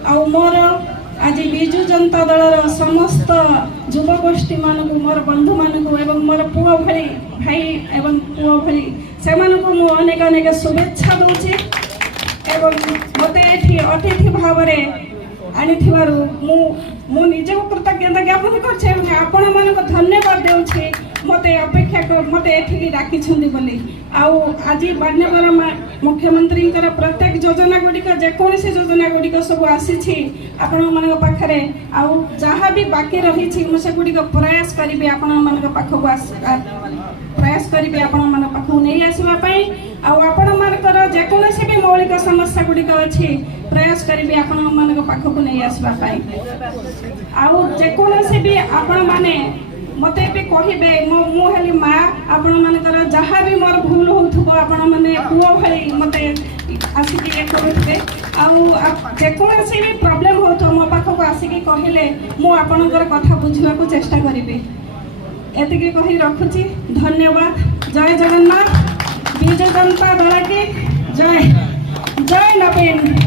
आउ मोर आज विजु जनता दलर समस्त युवगोष्ठी मानक मोर बंधु मानक एवं मोर पुओ भली भाई एवं पुओ भली से मु अनेक अनेक शुभेच्छा दूची एवं मते एठी अतिथि भाव आनी मु निजे कृतज्ञता ज्ञापन कर आपण मान धन्यवाद देउछि मते अपेक्षा कर मते एठी डाकी बोली आज माननीय मुख्यमंत्री प्रत्येक योजना गुड़िक जेकोसी योजना गुड़िक सब आसी आपण मान पाखे जहाँ भी बाकी रही से गुड़िक प्रयास करी आपण मान पाखक प्रयास करी आपण मान पाखक नहीं आसवाई आपण मानकर जेकोसी भी मौलिक समस्या गुड़िक अच्छी प्रयास करी आपण मान पाखक नहीं आसवाई जेकोसी भी आपण माने मते भी कहे मुझे माँ आपण मानकर जहाँ भी मोर भूल हो आपण मैंने पुओ भाई मते आसिक ये करुवे आकोसी भी प्रोब्लेम हो मो पाखक आसिक कहले मुझे कथा बुझा चेष्टा करी एतिक कही रखुची। धन्यवाद। जय जगन्नाथ। विजु जनता दल की जय। जय नवीन।